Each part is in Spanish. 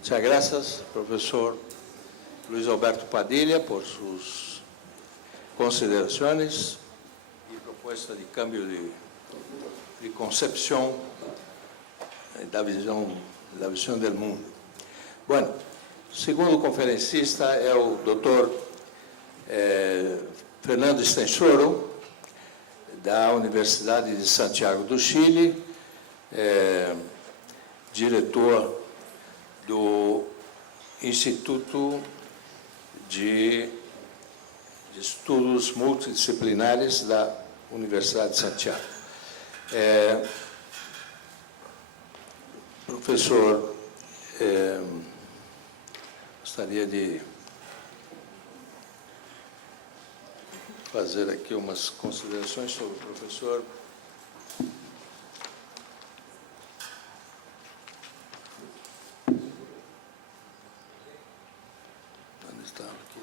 Muchas gracias, profesor Luis Alberto Padilla, por sus consideraciones y propuesta de cambio de concepción da visão do mundo. Bueno, o segundo conferencista é o doutor Fernando Estensoro, da Universidade de Santiago do Chile, diretor do Instituto de Estudos Multidisciplinares da Universidade de Santiago. Professor, gostaria de fazer aqui umas considerações sobre o professor. Onde está aqui?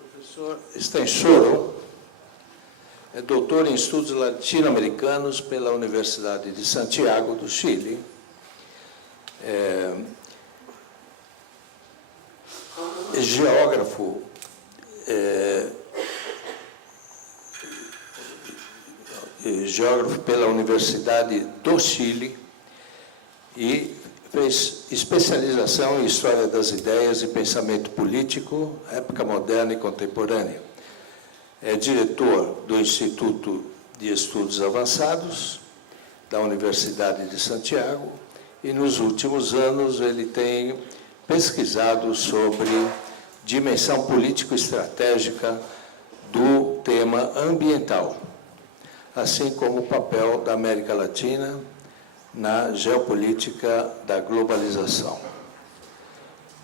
O professor Estensoro é doutor em estudos latino-americanos pela Universidade de Santiago do Chile. É geógrafo pela Universidade do Chile e fez especialização em História das Ideias e Pensamento Político, época moderna e contemporânea. É diretor do Instituto de Estudos Avançados da Universidade de Santiago e, nos últimos anos, ele tem pesquisado sobre dimensão político-estratégica do tema ambiental, assim como o papel da América Latina na geopolítica da globalização.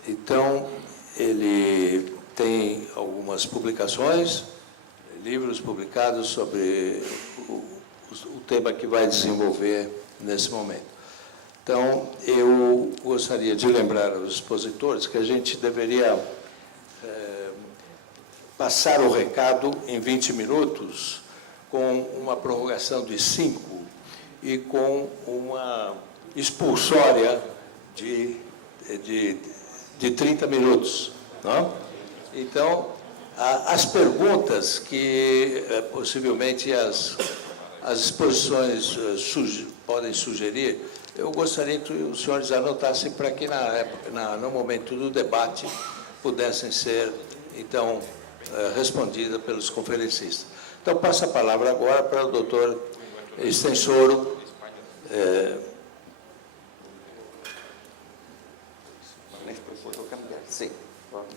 Então, ele tem algumas publicações, livros publicados sobre o tema que vai desenvolver nesse momento. Então, eu gostaria de lembrar aos expositores que a gente deveria passar o recado em 20 minutos, com uma prorrogação de 5 e com uma expulsória de 30 minutos. Não? Então, as perguntas que possivelmente as exposições podem sugerir, eu gostaria que os senhores anotassem para que no momento do debate pudessem ser, então, respondidas pelos conferencistas. Então, passo a palavra agora para o doutor Estensoro. ¿Puedo cambiar? Sí. Vamos.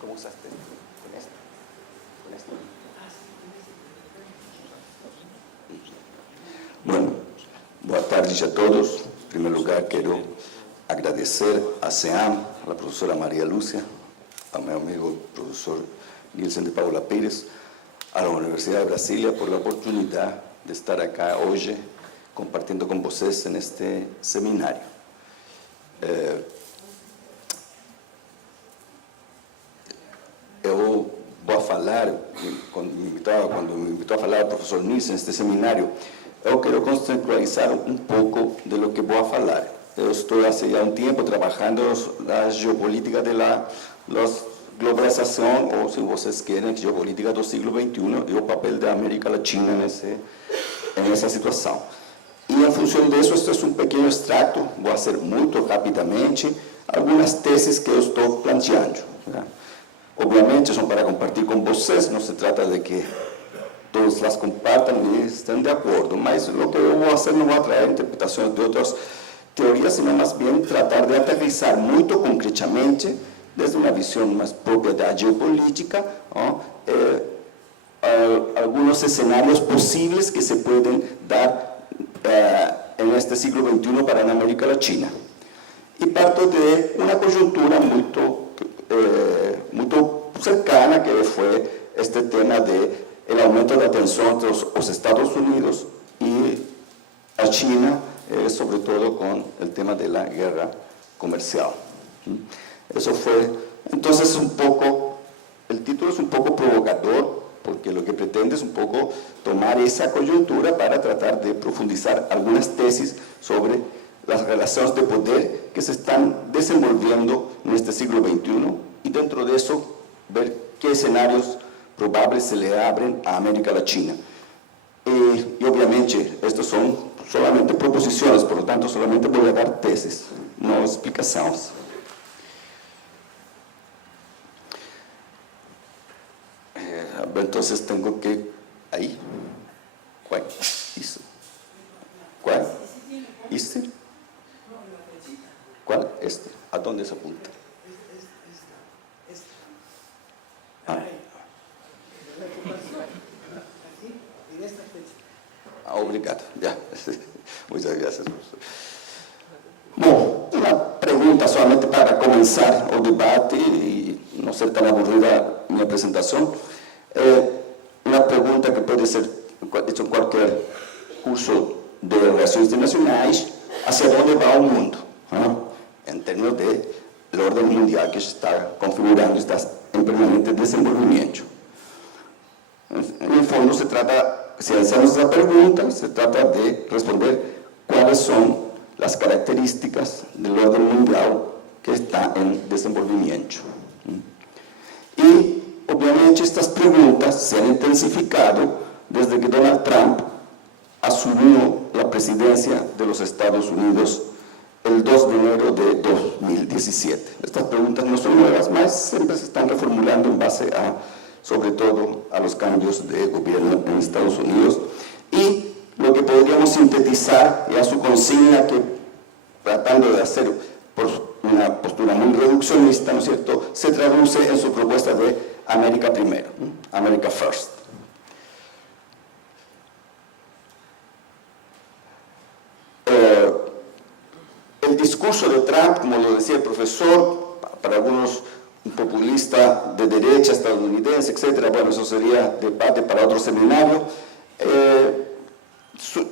¿Cómo usaste? ¿Con esto? ¿Con esto? Bueno, boa tarde a todos. Em primeiro lugar, quero agradecer à CEAM, à professora Maria Lúcia, ao meu amigo professor Nilson de Paula Pires, à Universidade de Brasília por a oportunidade de estar acá hoje compartilhando com vocês neste seminário. Eu vou falar, quando me invitou a falar o professor Nilson neste seminário, eu quero conceptualizar um pouco de lo que vou falar. Eu estou há já um tempo trabalhando na geopolítica da globalização, ou se vocês querem, geopolítica do século XXI e o papel da América Latina nessa situação. E, em função disso, este é um pequeno extrato, vou fazer muito rapidamente, algumas teses que eu estou planteando. Obviamente, são para compartilhar com vocês, não se trata de que todos as compartam e estejam de acordo, mas o que eu vou fazer não vai trazer interpretações de outras teorias, sino mais bem tratar de aterrissar muito concretamente, desde uma visão mais própria da geopolítica, alguns cenários possíveis que se podem dar neste século XXI para a América Latina. E parto de uma conjuntura muito cercana, que foi este tema de o aumento da tensão entre os Estados Unidos e a China, sobretudo com o tema da guerra comercial. Eso fue, entonces un poco, el título es un poco provocador, porque poco tomar esa coyuntura para tratar de profundizar algunas tesis sobre las relaciones de poder que se están desenvolviendo en este siglo XXI y dentro de eso ver qué escenarios probables se le abren a América Latina. Y obviamente estos son solamente proposiciones, por lo tanto solamente voy a dar tesis, no explicaciones. Entonces tengo que... ¿Ahí? ¿Cuál? ¿Eso? ¿Cuál? ¿Este? ¿Cuál? Este. ¿A dónde se apunta? Ah. Obrigado. Ya. Muchas gracias. Bom, uma pergunta solamente para comenzar o debate y no ser tan aburrida mi apresentación. Una pregunta que puede ser hecha en cualquier curso de relaciones internacionales: ¿hacia dónde va el mundo? ¿No? En términos de el orden mundial que se está configurando, está en permanente desenvolvimiento. En el fondo se trata, si hacemos esa pregunta, se trata de responder cuáles son las características del orden mundial que está en desenvolvimiento. Y obviamente estas preguntas se han intensificado desde que Donald Trump asumió la presidencia de los Estados Unidos el 2 de enero de 2017. Estas preguntas no son nuevas, mas siempre se están reformulando en base a, sobre todo, a los cambios de gobierno en Estados Unidos. Y lo que podríamos sintetizar, y a su consigna, que tratando de hacer por una postura muy reduccionista, ¿no es cierto?, se traduce en su propuesta de América primero, America First. El discurso de Trump, como lo decía el profesor, para algunos un populista de derecha estadounidense, etcétera, bueno, eso sería debate para otro seminario.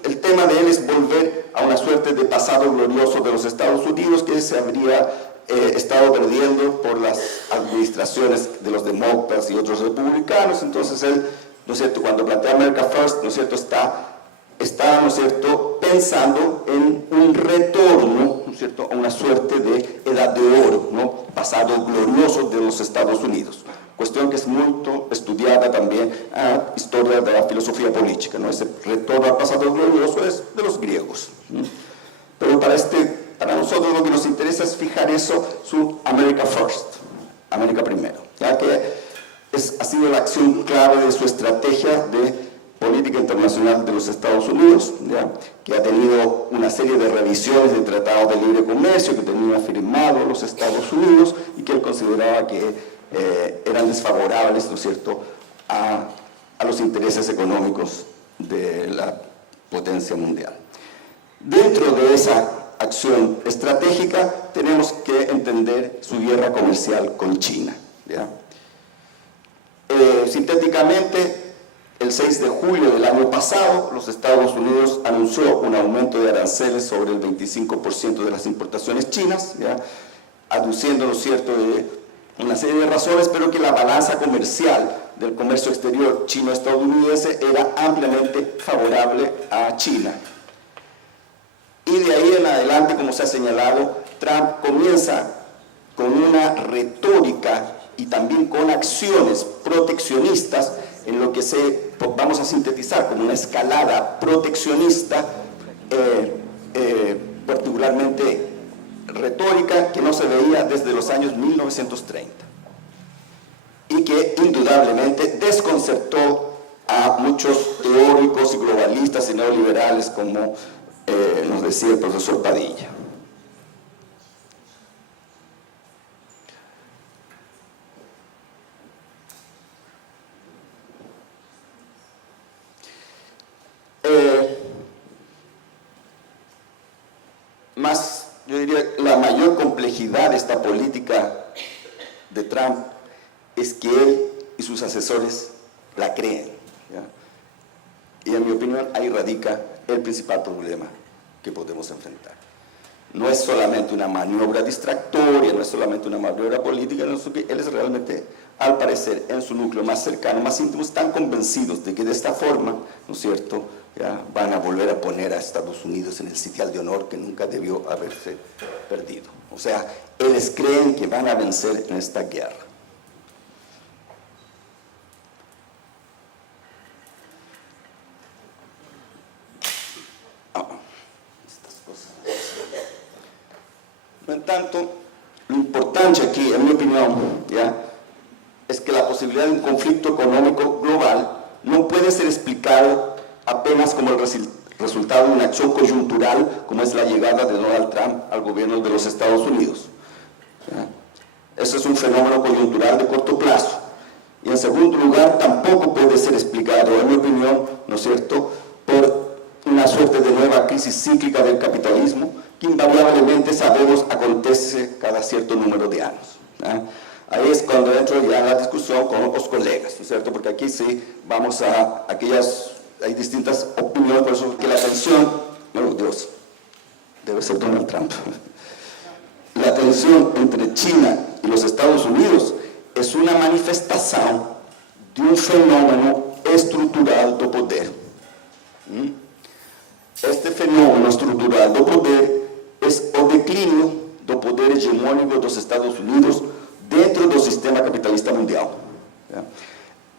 El tema de él es volver a una suerte de pasado glorioso de los Estados Unidos que se habría estado perdiendo por las administraciones de los demócratas y otros republicanos. Entonces él, ¿no es cierto?, cuando plantea America First, ¿no es cierto?, está, ¿no es cierto?, pensando en un retorno, ¿no es cierto?, a una suerte de edad de oro, ¿no?, pasado glorioso de los Estados Unidos. Cuestión que es muy estudiada también en la historia de la filosofía política, ¿no? Ese retorno al pasado glorioso es de los griegos, ¿no? Pero para nosotros lo que nos interesa es fijar eso, su America First, América primero, ya que ha sido la acción clave de su estrategia de política internacional de los Estados Unidos, ¿ya?, que ha tenido una serie de revisiones de tratados de libre comercio que tenía firmado los Estados Unidos y que él consideraba que eran desfavorables, ¿no es cierto?, a los intereses económicos de la potencia mundial. Dentro de esa acción estratégica tenemos que entender su guerra comercial con China, ¿ya? Sintéticamente, el 6 de julio del año pasado, los Estados Unidos anunció un aumento de aranceles sobre el 25% de las importaciones chinas, ¿ya?, aduciendo, ¿no es cierto?, de una serie de razones, pero que la balanza comercial del comercio exterior chino-estadounidense era ampliamente favorable a China. Y de ahí en adelante, como se ha señalado, Trump comienza con una retórica y también con acciones proteccionistas en lo que vamos a sintetizar como una escalada proteccionista, particularmente retórica, que no se veía desde los años 1930 y que indudablemente desconcertó a muchos teóricos y globalistas y neoliberales, como nos decía el profesor Padilla. Más, yo diría, la mayor complejidad de esta política de Trump es que él y sus asesores la creen, ¿ya? Y en mi opinión ahí radica el principal problema que podemos enfrentar. no es solamente una maniobra distractoria, no es solamente una maniobra política, no, que ellos realmente, al parecer, en su núcleo más cercano, más íntimo, están convencidos de que de esta forma, ¿no es cierto?, ya van a volver a poner a Estados Unidos en el sitial de honor que nunca debió haberse perdido. O sea, ellos creen que van a vencer en esta guerra. No en tanto, lo importante aquí, en mi opinión, ¿ya?, es que la posibilidad de un conflicto económico global no puede ser explicado apenas como el resultado de una acción coyuntural como es la llegada de Donald Trump al gobierno de los Estados Unidos. ¿Ya? Eso es un fenómeno coyuntural de corto plazo. Y en segundo lugar, tampoco puede ser explicado, en mi opinión, ¿no es cierto?, por una suerte de nueva crisis cíclica del capitalismo que invariablemente sabemos acontece cada cierto número de años. ¿Ya? Ahí es cuando entro ya en la discusión con los colegas, ¿no es cierto?, porque aquí sí vamos a aquellas, hay distintas opiniones, por eso que la tensión, oh Dios, debe ser Donald Trump, la tensión entre China y los Estados Unidos es una manifestación de un fenómeno estrutural do poder. Este fenómeno estrutural do poder es o declínio do poder hegemônico dos Estados Unidos dentro del sistema capitalista mundial.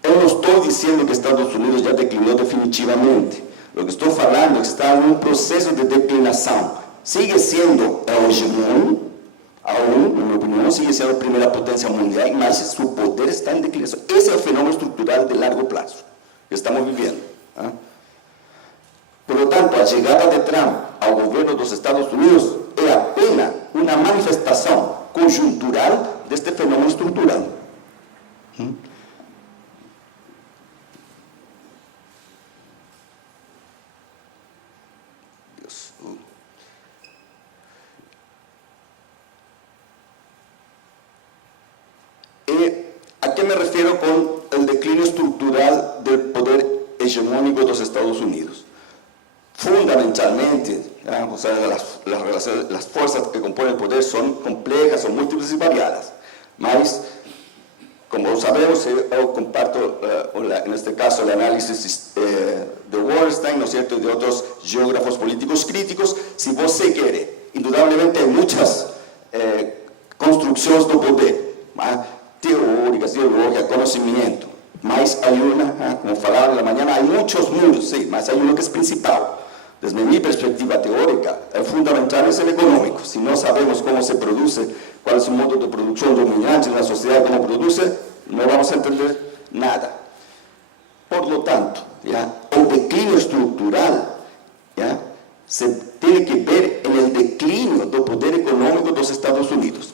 Yo no estoy diciendo que Estados Unidos ya declinó definitivamente. Lo que estoy hablando es que está en un proceso de declinación. Sigue siendo el hegemón, aún, en mi opinión, sigue siendo la primera potencia mundial, mas su poder está en declinación. Ese es el fenómeno estructural de largo plazo que estamos viviendo. Por lo tanto, la llegada de Trump al gobierno de los Estados Unidos es apenas una manifestación coyuntural de este fenómeno estructural. Dios. ¿A qué me refiero con el declínio estructural del poder hegemónico de los Estados Unidos? Fundamentalmente, o sea, las fuerzas que componen el poder son complejas, son múltiples y variadas. Mas, como sabemos, yo comparto en este caso el análisis de Wallerstein, ¿no es cierto?, y de otros geógrafos políticos críticos. Si você quiere, indudablemente hay muchas construcciones de poder, teóricas, ideológicas, conocimiento. Mas hay una, como falaba en la mañana, hay muchos mundos, sí, mas hay uno que es principal. Desde mi perspectiva teórica, el fundamental es el económico. Si no sabemos cómo se produce, cuál es el modo de producción dominante en la sociedad, cómo produce, no vamos a entender nada. Por lo tanto, ¿ya?, el declinio estructural, ¿ya?, se tiene que ver en el declinio del poder económico de los Estados Unidos.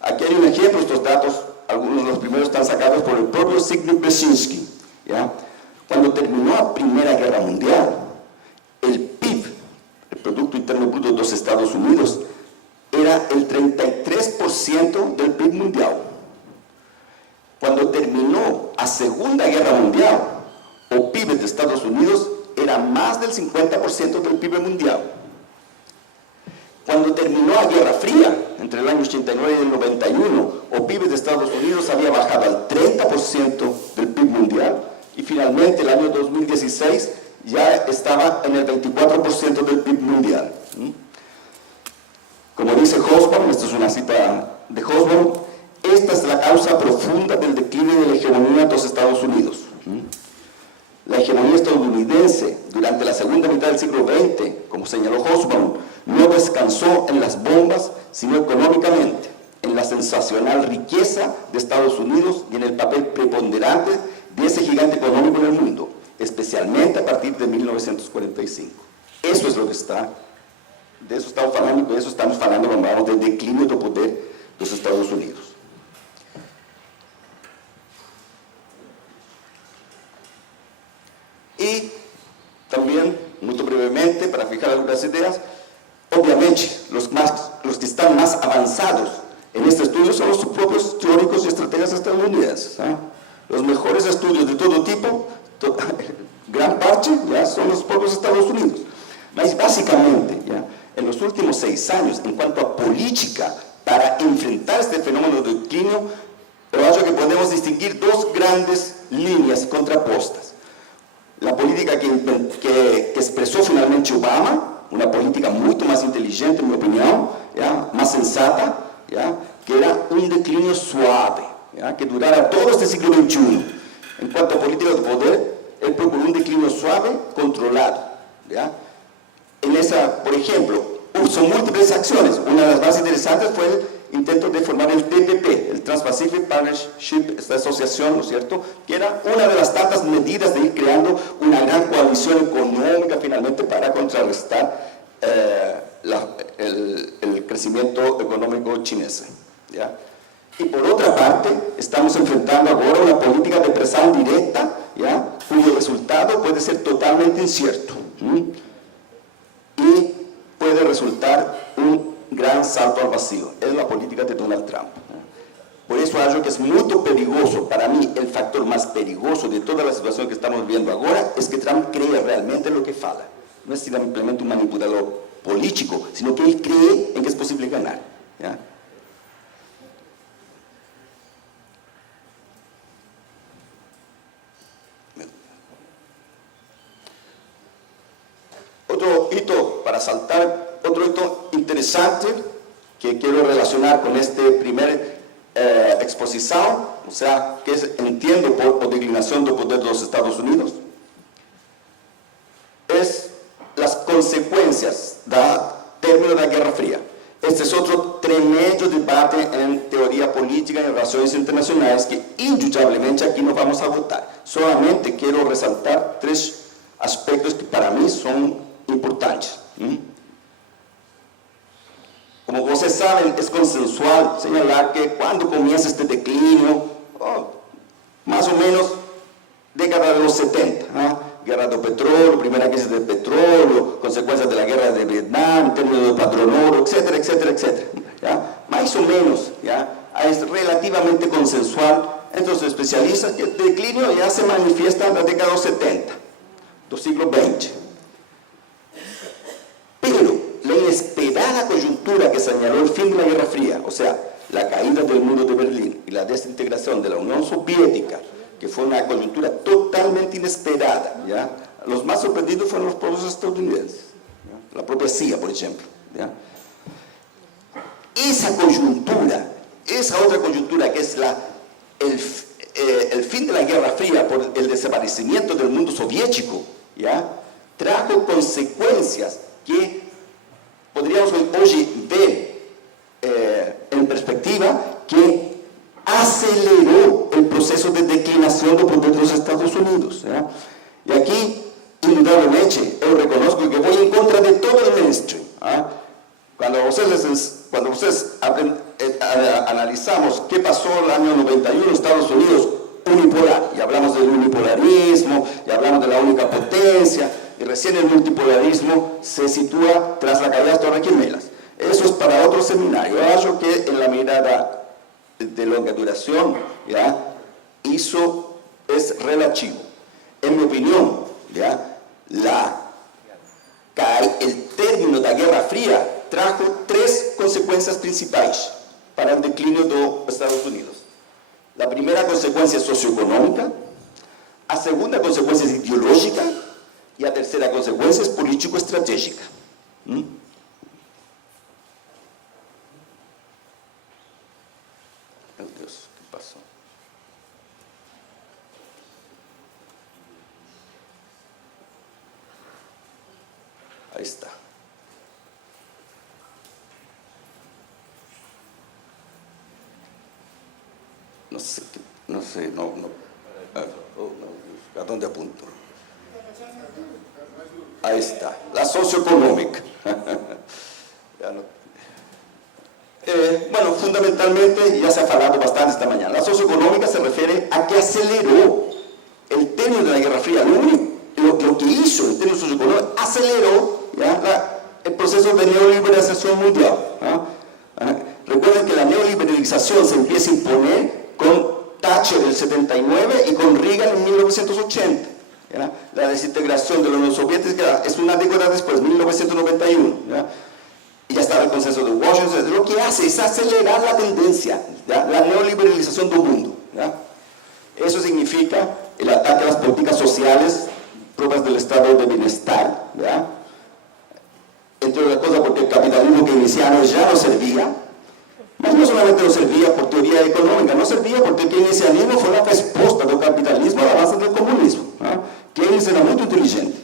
Aquí hay un ejemplo, estos datos, algunos de los primeros están sacados por el propio Zbigniew Brzezinski. ¿Ya? Cuando terminó la Primera Guerra Mundial, el PIB, el Producto Interno Bruto de los Estados Unidos, era el 33% del PIB mundial. Cuando terminó la Segunda Guerra Mundial, el PIB de Estados Unidos era más del 50% del PIB mundial. Cuando terminó la Guerra Fría, entre el año 89 y el 91, el PIB de Estados Unidos había bajado al 30% del PIB mundial y finalmente el año 2016 ya estaba en el 24% del PIB mundial. Como dice Hobsbawm, esta es una cita de Hobsbawm, esta es la causa profunda del declive de la hegemonía de los Estados Unidos. La hegemonía estadounidense durante la segunda mitad del siglo XX, como señaló Hobsbawm, no descansó en las bombas, sino económicamente, en la sensacional riqueza de Estados Unidos y en el papel preponderante de ese gigante económico en el mundo, especialmente a partir de 1945. Eso es lo que está, de eso estamos hablando, y de eso estamos hablando cuando hablamos del declive del poder de los Estados Unidos. Y también, muy brevemente, para fijar algunas ideas, obviamente, los que están más avanzados en este estudio son los propios teóricos y estrategas estadounidenses. Los mejores estudios de todo tipo, gran parte, ya son los propios Estados Unidos. Mas, básicamente, ya, en los últimos 6 años, en cuanto a política, para enfrentar este fenómeno de declinio, yo creo que podemos distinguir 2 grandes líneas contrapuestas. La política que expresó finalmente Obama, una política mucho más inteligente, en mi opinión, ¿ya? Más sensata, ¿ya? Que era un declinio suave, ¿ya? Que durara todo este siglo XXI. En cuanto a política de poder, él procuró un declinio suave, controlado, ¿ya? En esa, por ejemplo, son múltiples acciones. Una de las más interesantes fue el intento de formar el TPP, el Trans-Pacific Partnership, esta asociación, ¿no es cierto?, que era una de las tantas medidas de ir creando una gran coalición económica finalmente para contrarrestar el crecimiento económico chinés, ¿ya? Y por otra parte, estamos enfrentando ahora una política de presión directa, ¿ya? Cuyo resultado puede ser totalmente incierto, y puede resultar un gran salto al vacío. Es la política de Donald Trump. Por eso algo que es muy perigoso, para mí el factor más perigoso de toda la situación que estamos viviendo ahora es que Trump cree realmente lo que fala. No es simplemente un manipulador político, sino que él cree en que es posible ganar, ¿ya? Otro hito para saltar, otro hito interesante que quiero relacionar con este primer exposición, o sea, que es, entiendo por declinación del poder de los Estados Unidos, es las consecuencias del término de la Guerra Fría. Este es otro tremendo debate en teoría política y en relaciones internacionales que indudablemente aquí no vamos a votar. Solamente quiero resaltar 3 aspectos que para mí son importantes. Como ustedes saben, es consensual señalar que cuando comienza este declinio, más o menos década de los 70, guerra del petróleo, primera crisis del petróleo, consecuencias de la guerra de Vietnam, término del patrón oro, etcétera, etcétera, etcétera, ¿ya? Más o menos, ¿ya? Es relativamente consensual entre los especialistas que el declinio ya se manifiesta en la década de los 70, del siglo XX. Pero la inesperada coyuntura que señaló el fin de la Guerra Fría, o sea, la caída del muro de Berlín y la desintegración de la Unión Soviética, que fue una coyuntura totalmente inesperada, ¿ya? Los más sorprendidos fueron los propios estadounidenses, ¿ya? La propia CIA, por ejemplo, ¿ya? Esa coyuntura, esa otra coyuntura que es el fin de la Guerra Fría por el desaparecimiento del mundo soviético, ¿ya? Trajo consecuencias que podríamos hoy ver en perspectiva que aceleró el proceso de declinación del poder de los Estados Unidos, ¿ya? Y aquí, indudablemente, yo reconozco que voy en contra de todo el mainstream, ¿ya? Cuando ustedes analizamos qué pasó en el año 91 en Estados Unidos, unipolar, y hablamos del unipolarismo, y hablamos de la única potencia, y recién el multipolarismo se sitúa tras la caída de las Torres Gemelas. Eso es para otro seminario. Yo creo que en la mirada de longa duración, ¿ya? Eso es relativo. En mi opinión, ¿ya? El término de la Guerra Fría trajo 3 consecuencias principales para el declinio de Estados Unidos. La primera consecuencia es socioeconómica, la segunda consecuencia es ideológica y la tercera consecuencia es político-estratégica. Meu Deus, ¿qué pasó? Ahí está. ¿A dónde apunto? Ahí está, la socioeconómica. Bueno, fundamentalmente, ya se ha hablado bastante esta mañana, la socioeconómica se refiere a que aceleró el término de la Guerra Fría. Lo que hizo el término socioeconómico aceleró, ¿ya? El proceso de neoliberalización mundial, ¿ya? Recuerden que la neoliberalización se empieza a imponer con Thatcher en el 79 y con Reagan en 1980. ¿Ya? La desintegración de la Unión Soviética es una década después, 1991. ¿Ya? y ya estaba el consenso de Washington, lo que hace es acelerar la tendencia, ¿ya? La neoliberalización del mundo. ¿Ya? Eso significa el ataque a las políticas sociales propias del estado de bienestar, ¿ya? Entre otras cosas porque el capitalismo keynesiano ya no servía, mas no solamente no servía por teoría económica, no servía porque el keynesianismo fue una respuesta del capitalismo al avance del comunismo. ¿Ya? Keynes era muy inteligente.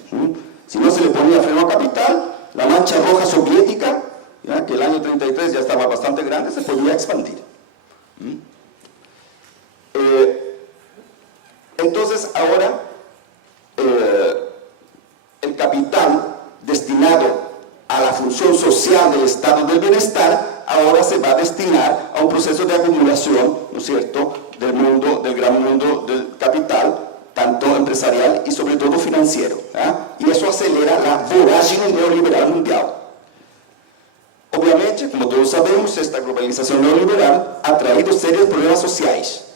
Si no se le ponía freno a capital, la mancha roja soviética, ¿ya? Que el año 33 ya estaba bastante grande, se podía expandir. Entonces ahora el capital destinado a la función social del estado del bienestar ahora se va a destinar a un proceso de acumulación, ¿no es cierto?, del mundo, del gran mundo del capital, tanto empresarial y sobre todo financiero. Y eso acelera la vorágine neoliberal mundial. Obviamente, como todos sabemos, esta globalización neoliberal ha traído serios problemas sociales.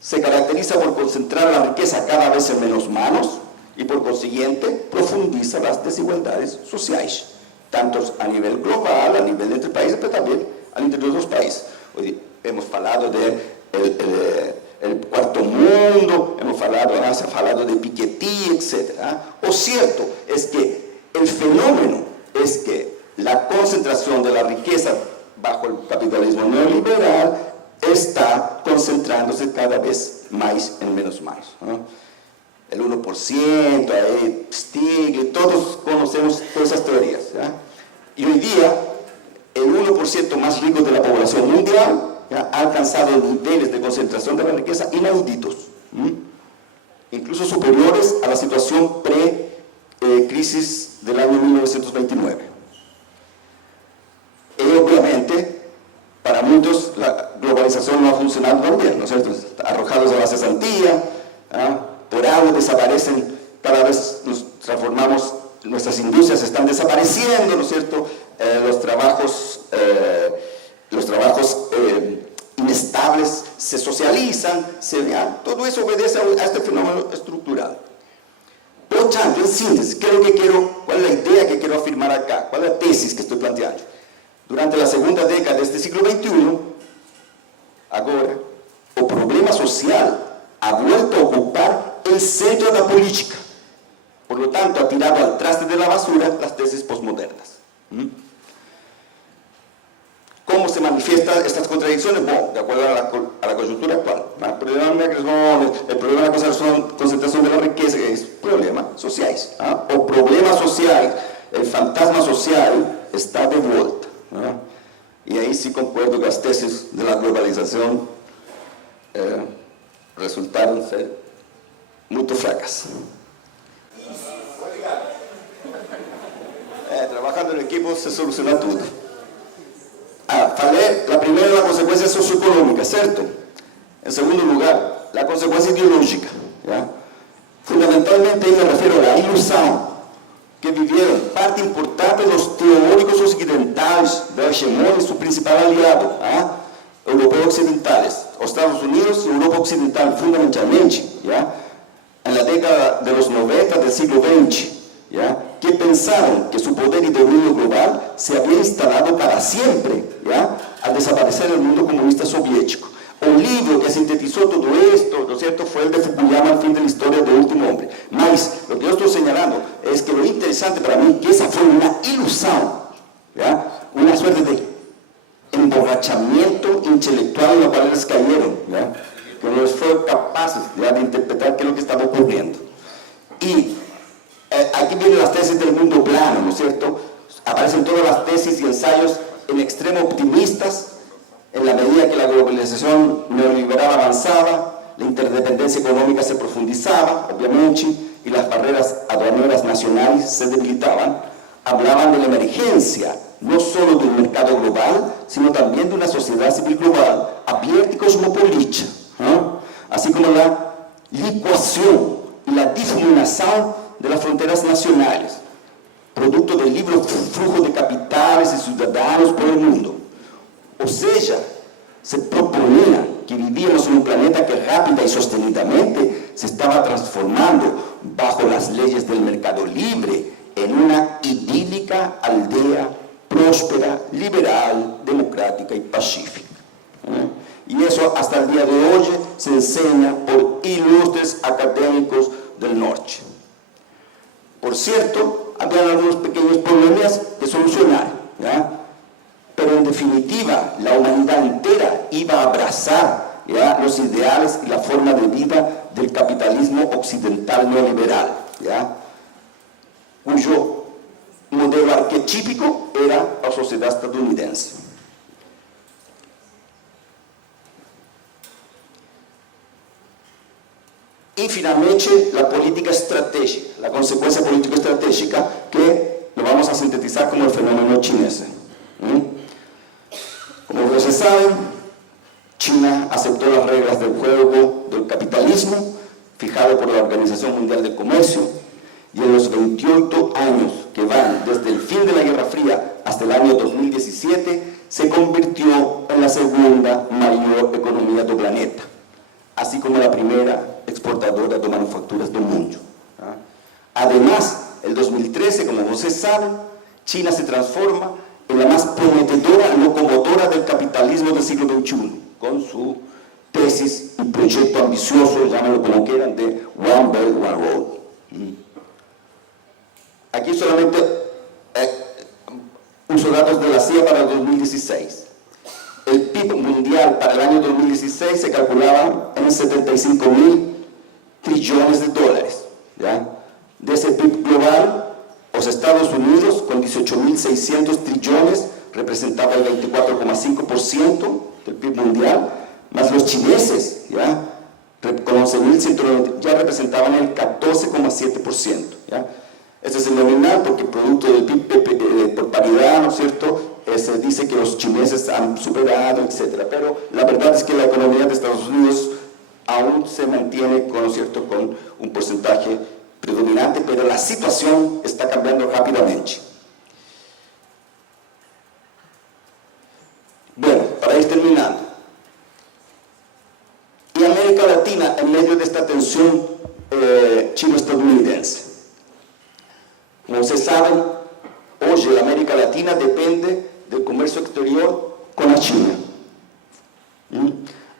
Se caracteriza por concentrar la riqueza cada vez en menos manos y, por consiguiente, profundiza las desigualdades sociales, tanto a nivel global, a nivel entre países, pero también al interior de los países. Hoy hemos hablado del cuarto mundo, se ha hablado de Piketty, etc. Lo cierto es que el fenómeno es que la concentración de la riqueza bajo el capitalismo neoliberal está concentrándose cada vez más en menos manos. El 1%, Stiglitz, todos conocemos todas esas teorías. Y hoy día, el 1% más rico de la población mundial ha alcanzado niveles de concentración de la riqueza inauditos, incluso superiores a la situación pre-crisis del año 1929. Y obviamente, para muchos la globalización no ha funcionado tan bien, ¿no es cierto? Arrojados a la cesantía, por algo desaparecen, cada vez nos transformamos, nuestras industrias están desapareciendo, ¿no es cierto? Los trabajos inestables se socializan, todo eso obedece a este fenómeno estructural. Por tanto, en síntesis, ¿cuál es la idea que quiero afirmar acá? ¿Cuál es la tesis que estoy planteando? Durante la segunda década de este siglo XXI, agora, o problema social ha vuelto a ocupar el centro de la política. Por lo tanto, ha tirado al traste de la basura las tesis postmodernas. ¿Cómo se manifiestan estas contradicciones? Bueno, de acuerdo a la coyuntura actual. El problema de la concentración de la riqueza es problema social. O problema social, el fantasma social está de vuelta. Y ahí sí concuerdo que las tesis de la globalización resultaron ser muy fracas. Trabajando en equipo se soluciona todo. Falei, la primera la consecuencia socioeconómica, ¿cierto? En segundo lugar, la consecuencia ideológica. ¿Ya? Fundamentalmente me refiero a la ilusión que vivieron parte importante de los teóricos occidentales de hegemonía, su principal aliado, europeos occidentales, Estados Unidos y Europa Occidental, fundamentalmente, ¿ya? En la década de los 90 del siglo XX, ¿ya? Que pensaron que su poder y dominio global se había instalado para siempre, ¿ya? Al desaparecer el mundo comunista soviético. Un libro que sintetizó todo esto, ¿no es cierto?, fue el de Fukuyama, El fin de la historia del último hombre. Mas, lo que yo estoy señalando es que lo interesante para mí es que esa fue una ilusión, ¿ya? Una suerte de emborrachamiento intelectual en la cual ellos cayeron, ¿ya? Que no fueron capaces, ¿ya?, de interpretar qué es lo que estaba ocurriendo. Y aquí vienen las tesis del mundo plano, ¿no es cierto? Aparecen todas las tesis y ensayos en extremo optimistas, en la medida que la globalización neoliberal avanzaba, la interdependencia económica se profundizaba, obviamente, y las barreras aduaneras nacionales se debilitaban, hablaban de la emergencia, no solo de un mercado global, sino también de una sociedad civil global, abierta y cosmopolita, ¿no? Así como la licuación y la difuminación de las fronteras nacionales, producto del libre flujo de capitales y ciudadanos por el mundo. O sea, se proponía que vivíamos en un planeta que rápida y sostenidamente se estaba transformando bajo las leyes del mercado libre en una idílica aldea próspera, liberal, democrática y pacífica. Y eso hasta el día de hoy se enseña por ilustres académicos del norte. Por cierto, había algunos pequeños problemas que solucionar, ¿ya? Pero en definitiva, la humanidad entera iba a abrazar, ¿ya?, los ideales y la forma de vida del capitalismo occidental neoliberal, ¿ya?, cuyo modelo arquetípico era la sociedad estadounidense. Y finalmente, la política estratégica, la consecuencia político-estratégica, que lo vamos a sintetizar como el fenómeno chinés. Como ustedes saben, China aceptó las reglas del juego del capitalismo, fijado por la Organización Mundial del Comercio, y en los 28 años que van desde el fin de la Guerra Fría hasta el año 2017, se convirtió en la segunda mayor economía del planeta, así como la primera exportadora de manufacturas del mundo. Además, el 2013, como ustedes saben, China se transforma en la más prometedora locomotora del capitalismo del siglo XXI, con su tesis y proyecto ambicioso, llámenlo como quieran, de One Belt, One Road. Aquí solamente uso datos de la CIA para el 2016. El PIB mundial para el año 2016 se calculaba en 75.000 trillones de dólares. ¿Ya? De ese PIB global, los Estados Unidos, con 18.600 trillones, representaba el 24,5% del PIB mundial, más los chineses, ¿ya?, con 11.190, ya representaban el 14,7%. ¿Ya? Este es el nominal porque el producto del PIB por paridad, ¿no es cierto?, se dice que los chineses han superado, etc. Pero la verdad es que la economía de Estados Unidos aún se mantiene, ¿no es cierto?, con un porcentaje predominante, pero la situación está cambiando rápidamente. Bueno, para ir terminando. Y América Latina, en medio de esta tensión chino-estadounidense. Como ustedes saben, hoy la América Latina depende del comercio exterior con la China.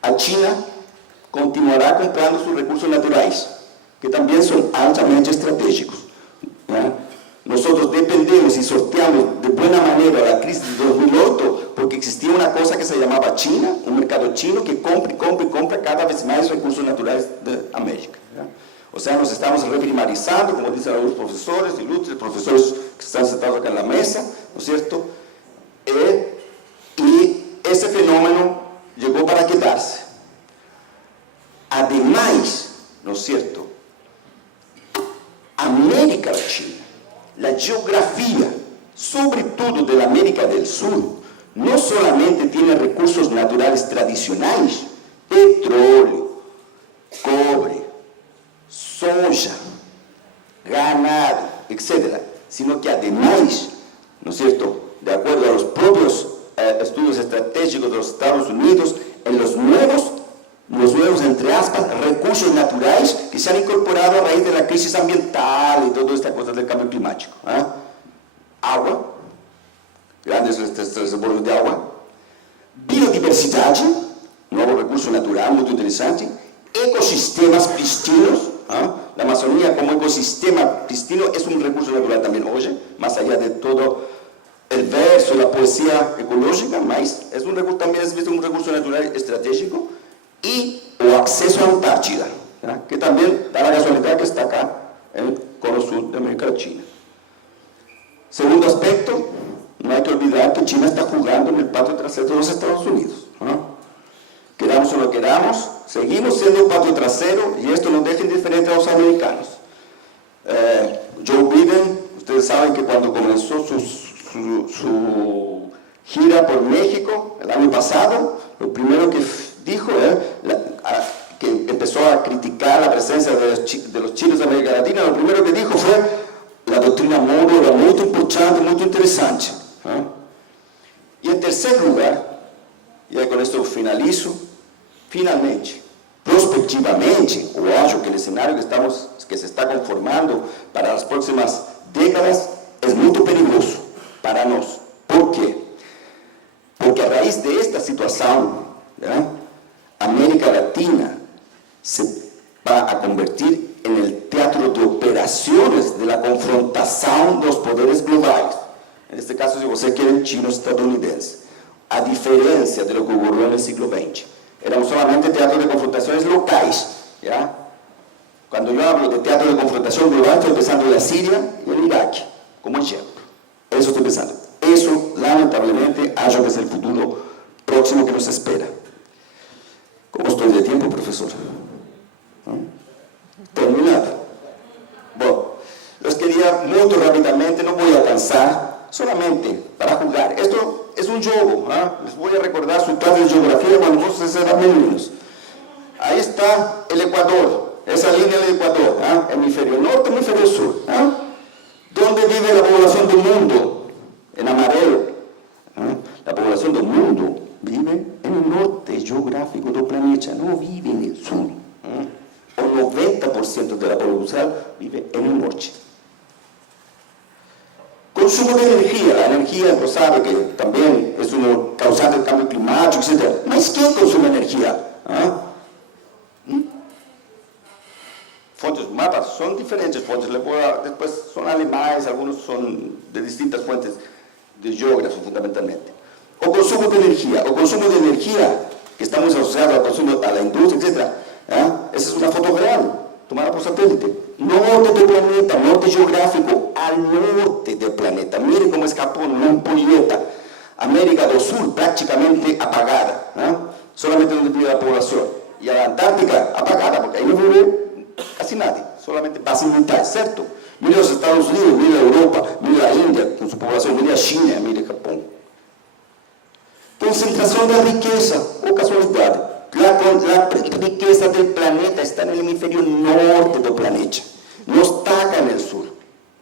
A China continuará comprando sus recursos naturales, que también son altamente estratégicos. ¿Ya? Nosotros dependemos y sorteamos de buena manera la crisis de 2008 porque existía una cosa que se llamaba China, un mercado chino que compra y compra y compra cada vez más recursos naturales de América. ¿Ya? O sea, nos estamos reprimarizando, como dicen algunos profesores, ilustres profesores que están sentados acá en la mesa, ¿no es cierto? Y ese fenómeno llegó para quedarse. Además, ¿no es cierto?, América Latina, la geografía, sobre todo de la América del Sur, no solamente tiene recursos naturales tradicionales, petróleo, cobre, soja, ganado, etc., sino que además, ¿no es cierto?, de acuerdo a los propios estudios estratégicos de los Estados Unidos, en los nuevos, entre aspas, recursos naturales que se han incorporado a raíz de la crisis ambiental y toda esta cosa del cambio climático. Agua, grandes reservorios de agua, biodiversidad, nuevo recurso natural muy interesante, ecosistemas pristinos. La Amazonía como ecosistema pristino es un recurso natural también hoy, más allá de todo el verso, la poesía ecológica, mas es un recurso, también es un recurso natural estratégico, y o acceso a Antártida, ¿ya?, que también da la casualidad que está acá en el cono sur de América Latina. Segundo aspecto, no hay que olvidar que China está jugando en el patio trasero de los Estados Unidos. Queramos o no queramos, seguimos siendo el patio trasero y esto nos deja indiferentes a los americanos. Joe Biden, ustedes saben que cuando comenzó su gira por México el año pasado, lo primero que dijo que empezó a criticar la presencia de los chinos de América Latina, lo primero que dijo fue: la doctrina Monroe era muy importante, muy interesante. Y en tercer lugar, y con esto finalizo, finalmente, prospectivamente, eu acho que el escenario que se está conformando para las próximas décadas es muy peligroso para nosotros. ¿Por qué? raíz de esta situación, ¿ya? América Latina se va a convertir en el teatro de operaciones de la confrontación de los poderes globales. En este caso, si você quiere, chino-estadounidense. A diferencia de lo que ocurrió en el siglo XX. Éramos solamente teatro de confrontaciones locales, ¿ya? Cuando yo hablo de teatro de confrontación global, estoy pensando en la Siria y en Irak, como ejemplo. Eso estoy pensando. Eso, lamentablemente, acho que es el futuro próximo que nos espera. ¿Cómo estoy de tiempo, profesor? Terminado. Bueno, los quería muy rápidamente, no voy a alcanzar, solamente para jugar. Esto es un juego, ¿eh? Les voy a recordar su clase de geografía cuando vosotros serán niños. Ahí está el Ecuador, esa línea del Ecuador, ¿eh? Hemisferio norte, hemisferio sur. ¿Eh? ¿Dónde vive la población del mundo? En amarelo. ¿Eh? La población del mundo vive en el norte geográfico del planeta, no vive en el sur. ¿Eh? El 90% de la población vive en el norte. Consumo de energía. La energía, pues sabe que también es uno causante del cambio climático, etc. ¿Mas quién consume energía? ¿Ah? Fuentes, mapas, son diferentes fuentes. Después son alemanes, algunos son de distintas fuentes de geógrafos fundamentalmente. O consumo de energía. O consumo de energía, que está muy asociado al consumo, a la industria, etc. ¿Ah? Esa es una foto real, tomada por satélite. Norte del planeta, norte geográfico, al norte del planeta. Mire cómo es Japón, una ampolleta. América del Sur prácticamente apagada, ¿no? Solamente donde vive la población. Y a la Antártica apagada, porque ahí no vive casi nadie, solamente base militar, ¿cierto? Mire los Estados Unidos, mire Europa, mire la India con su población, mire a China, mire Japón. Concentración de riqueza, o casualidad. La riqueza del planeta está en el hemisferio norte del planeta, no está acá en el sur.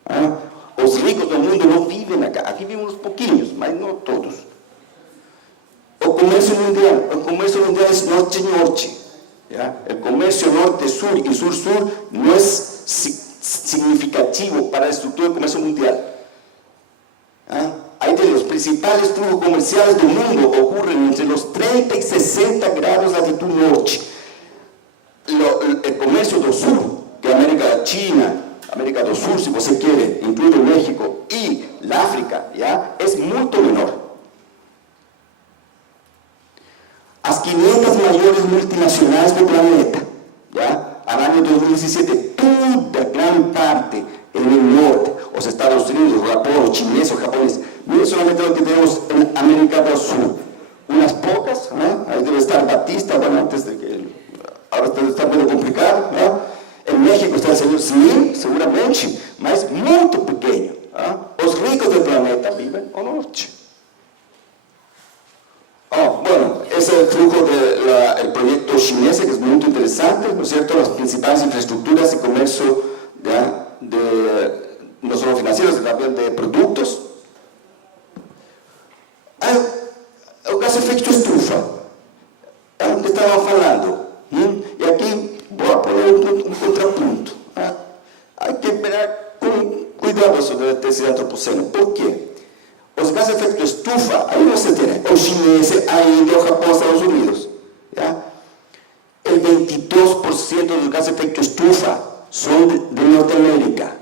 ¿Ah? Los ricos del mundo no viven acá, aquí viven unos poquillos, pero no todos. El comercio mundial es norte-norte. El comercio norte-sur y sur-sur no es significativo para la estructura del comercio mundial. ¿Ah? Ahí de los principales flujos comerciales del mundo ocurren entre los 30 y 60 grados de latitud norte. El comercio del sur, que es América Latina, América del Sur, si usted quiere, incluye México y la África, ¿ya? Es mucho menor. Las 500 mayores multinacionales del planeta, ¿ya? Al año 2017, toda gran parte en el norte, los Estados Unidos, Japón, chineses o japoneses. Miren solamente lo que tenemos en América del Sur. Unas pocas, ¿no? Ahí debe estar Batista, bueno, antes de que ahora está muy complicado, ¿no? En México está el señor Slim, seguramente, mas muy pequeño. ¿No? Los ricos del planeta viven al norte. Bueno, ese es el flujo del proyecto chinés, que es muy interesante, ¿no es cierto? Las principales infraestructuras de comercio, no solo financieros, sino también de productos. El gas efecto estufa, que estaba hablando. Y aquí voy a poner un contrapunto. Hay que ver con cuidado sobre la tesis antropoceno. ¿Por qué? Los gases de efecto estufa, ahí no se tiene, o chineses, a India, o Japón, Estados Unidos. ¿Ya? El 22% de los gases de efecto estufa son de Norteamérica.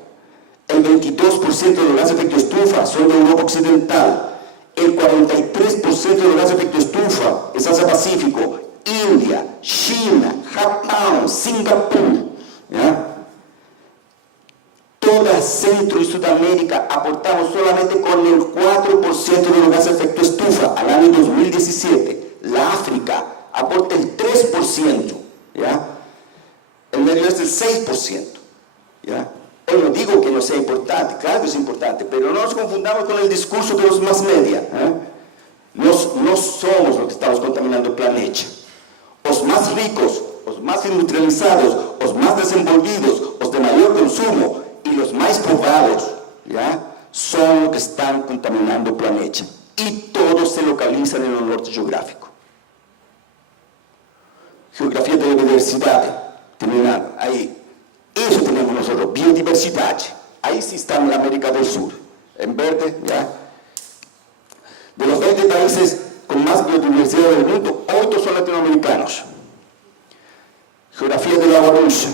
El 22% de los gases de efecto estufa son de Europa Occidental. El 43% de los gases de efecto estufa es Asia-Pacífico, India, China, Japón, Singapur. ¿Ya? Toda Centro y Sudamérica aportamos solamente con el 4% de los gases de efecto estufa al año 2017. La África aporta el 3%. ¿Ya? El Medio Oeste el 6%. ¿Ya? Yo no digo que no sea importante, claro que es importante, pero no nos confundamos con el discurso de los más media. ¿Eh? No somos los que estamos contaminando el planeta. Los más ricos, los más industrializados, los más desenvolvidos, los de mayor consumo y los más poblados, ¿ya? Son los que están contaminando el planeta. Y todos se localizan en el norte geográfico. Geografía de la biodiversidad, terminando, ahí. Eso tenemos nosotros, biodiversidad. Ahí sí está en la América del Sur, en verde, ¿ya? De los 20 países con más biodiversidad del mundo, 8 son latinoamericanos. Geografía del agua dulce.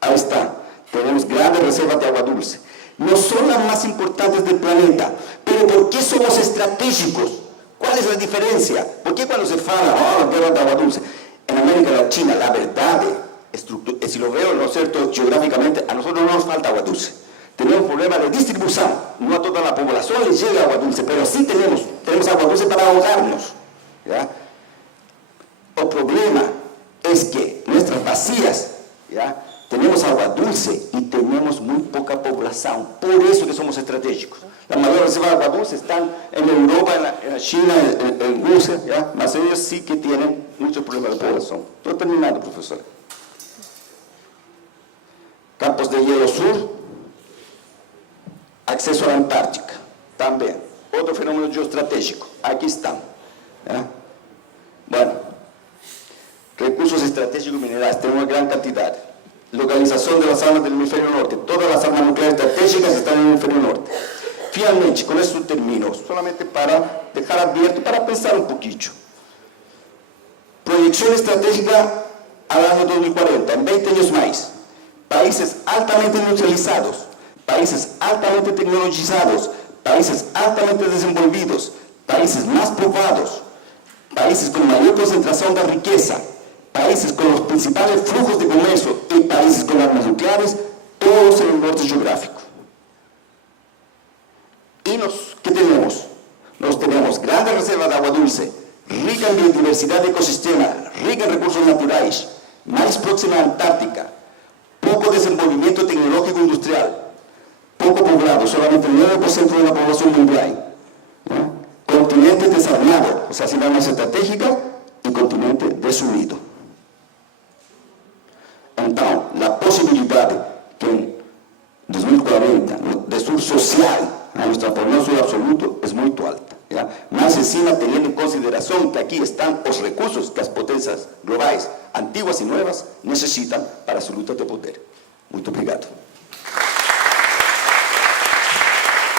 Ahí está. Tenemos grandes reservas de agua dulce. No son las más importantes del planeta, pero ¿por qué somos estratégicos? ¿Cuál es la diferencia? ¿Por qué cuando se fala, las reservas de agua dulce? En América Latina, la verdad, si lo veo, ¿no es cierto?, geográficamente, a nosotros no nos falta agua dulce. Tenemos un problema de distribución. No a toda la población les llega agua dulce, pero sí tenemos agua dulce para ahogarnos. ¿Ya? El problema es que nuestras vacías, ¿ya?, tenemos agua dulce y tenemos muy poca población. Por eso que somos estratégicos. La mayor reserva de agua dulce están en Europa, en China, en Rusia, ¿ya? Mas ellos sí que tienen muchos problemas de población. Estoy terminando, profesor. Campos de hielo sur, acceso a la Antártica, también. Otro fenómeno geoestratégico. Aquí están. ¿Ya? Bueno, recursos estratégicos minerales, tenemos una gran cantidad. Localización de las armas del hemisferio norte. Todas las armas nucleares estratégicas están en el hemisferio norte. Finalmente, con esto termino, solamente para dejar abierto, para pensar un poquito. Proyección estratégica al año 2040, en 20 años más. Países altamente industrializados, países altamente tecnologizados, países altamente desenvolvidos, países más poblados, países con mayor concentración de riqueza, países con los principales flujos de comercio y países con armas nucleares, todos en el norte geográfico. ¿Y qué tenemos? Nos tenemos grandes reservas de agua dulce, rica en biodiversidad de ecosistema, rica en recursos naturales, más próxima a Antártica, poco desenvolvimiento tecnológico industrial, poco poblado, solamente el 9% de la población mundial. ¿Ya? Continente desarmado, o sea, sin armas estratégicas, y continente desunido. Entonces, la posibilidad que en 2040, de sur social, a nos transformar sur absoluto, es muy alta. ¿Ya? Más encima, teniendo en consideración que aquí están los recursos que las potencias globales, antiguas y nuevas, necesitan para su lucha de poder. Muy obrigado.